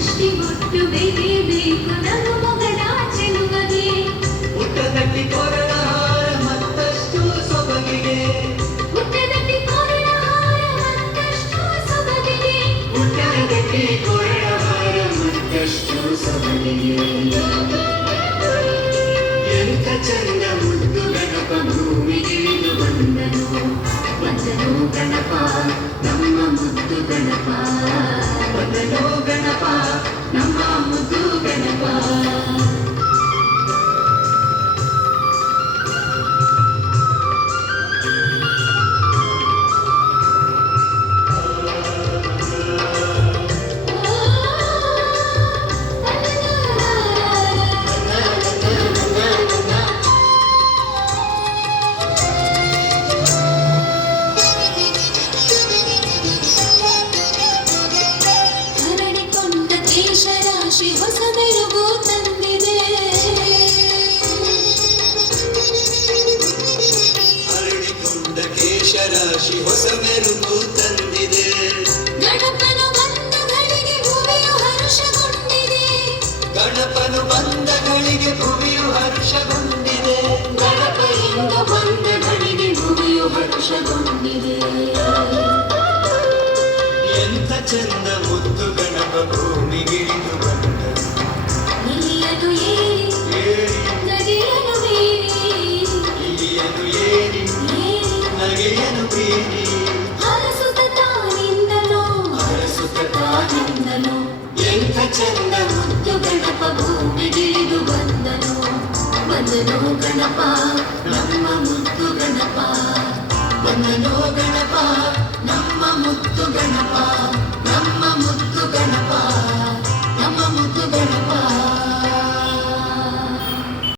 ದೃಷ್ಟಿ ಒಟ್ಟು ಬೇಕೇ ಬೇಕು ನಮ್ಮ ಮಗನ ಚೆಲುವಗೆ ಹುಟ್ಟದಲ್ಲಿ ಕೊರಳ ಹಾರ ಮತ್ತಷ್ಟು ಸೊಬಗಿಗೆ ಹುಟ್ಟದಲ್ಲಿ ಕೊರಳ ಹಾರ ಮತ್ತಷ್ಟು ಸೊಬಗಿಗೆ ಹುಟ್ಟದಲ್ಲಿ ಕೊರಳ ಹಾರ ಮತ್ತಷ್ಟು ಸೊಬಗಿಗೆ ಎರುಕ ಚಂದ ಮುದ್ದು ಗಣಪ ಭೂಮಿಗೆ ಇಳಿದು ಬಂದನು ಬಂದನು ಗಣಪ ನಮ್ಮ ಮುದ್ದು ಗಣಪ ಹರಡಿಕೊಂಡ ಹರಡಿಕೊಂಡ ಹೊಸ ಮೆರುಗು ತಂದಿದೆ. ಗಣಪನು ಬಂದ ಗಳಿಗೆ ಭೂಮಿಯು ಹರ್ಷಗೊಂಡಿದೆ. ಗಣಪನು ಬಂದಗಳಿಗೆ ಭೂಮಿಯು ಹರ್ಷಗೊಂಡಿದೆ. ಎಂತ ಚಂದ ಮುದ್ದು ಗಣಪ ಭೂಮಿಗಿಳಿದು ಹರಸುತ್ತ ಎಂತ ಚಂದ ಮುದ್ದು ಗಣಪ ಭೂಮಿಗಿಳಿದು ಬಂದನು. ಬಂದನು ಗಣಪ, ನಮ್ಮ ಮುದ್ದು ಗಣಪ. ಬಂದನು ಗಣಪ, ನಮ್ಮ ಮುತ್ತು ಗಣಪ.